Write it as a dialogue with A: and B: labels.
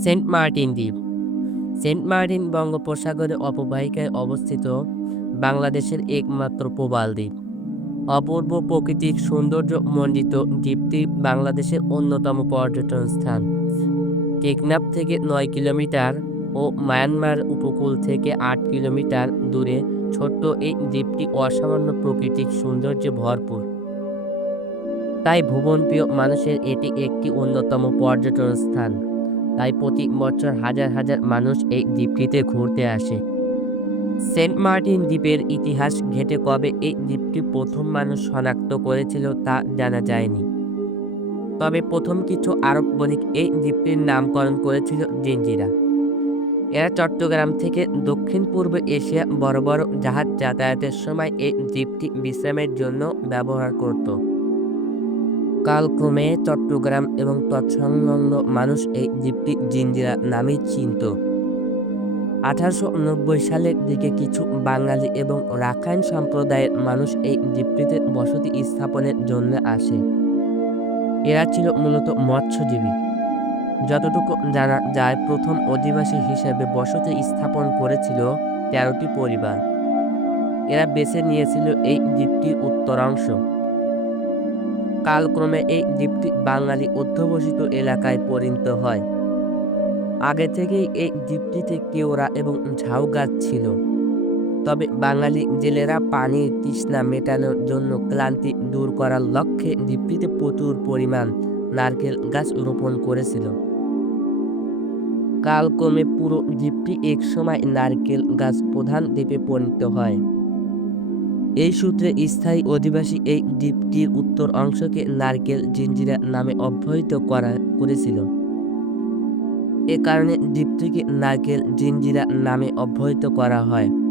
A: Saint Martin দ্বীপ। Saint Martin বঙ্গোপসাগরের অববাহিকায় অবস্থিত বাংলাদেশের একমাত্র প্রবাল দ্বীপ। অপূর্ব প্রাকৃতিক সৌন্দর্য মণ্ডিত দ্বীপটি বাংলাদেশের অন্যতম পর্যটন স্থান। টেকনাফ থেকে নয় কিলোমিটার ও মায়ানমার উপকূল থেকে আট কিলোমিটার দূরে ছোট্ট এই দ্বীপটি অসামান্য প্রাকৃতিক সৌন্দর্যে ভরপুর। তাই ভুবনপ্রিয় মানুষের এটি একটি অন্যতম পর্যটন স্থান। তাই প্রতি বছর হাজার হাজার মানুষ এই দ্বীপটিতে ঘুরতে আসে। সেন্ট মার্টিন দ্বীপের ইতিহাস ঘেটে কবে এই দ্বীপটি প্রথম মানুষ শনাক্ত করেছিল তা জানা যায়নি। তবে প্রথম কিছু আরব বণিক এই দ্বীপটির নামকরণ করেছিল জিঞ্জিরা এরা চট্টগ্রাম থেকে দক্ষিণ পূর্ব এশিয়া বড় বড় জাহাজ যাতায়াতের সময় এই দ্বীপটি বিশ্রামের জন্য ব্যবহার করত। কালক্রমে চট্টগ্রাম এবং তৎসংলগ্ন মানুষ এই দ্বীপটি জিঞ্জিরা নামেই চিনত। আঠারোশো নব্বই সালের দিকে কিছু বাঙালি এবং রাখাইন সম্প্রদায়ের মানুষ এই দ্বীপটিতে বসতি স্থাপনের জন্য আসে। এরা ছিল মূলত মৎস্যজীবী। যতটুকু জানা যায়, প্রথম অধিবাসী হিসেবে বসতি স্থাপন করেছিল তেরোটি পরিবার। এরা বেছে নিয়েছিল এই দ্বীপটির উত্তরাংশ। কালক্রমে এই দ্বীপটি বাঙালি অধ্যবসিত এলাকায় পরিণত হয়। আগে থেকেই এই দ্বীপটিতে কেওড়া এবং ঝাউ গাছ ছিল। তবে বাঙালি জেলেরা পানির তৃষ্ণা মেটানোর জন্য ক্লান্তি দূর করার লক্ষ্যে দ্বীপটিতে প্রচুর পরিমাণ নারকেল গাছ রোপণ করেছিল। কালক্রমে পুরো দ্বীপটি একসময় নারকেল গাছ প্রধান দ্বীপে পরিণত হয়। এই সূত্রে স্থায়ী অধিবাসী এই দ্বীপটির উত্তর অংশকে নারকেল জিঞ্জিরা নামে অব্যাহিত করা করেছিল। এ কারণে দ্বীপটিকে নারকেল জিঞ্জিরা নামে অব্যাহিত করা হয়।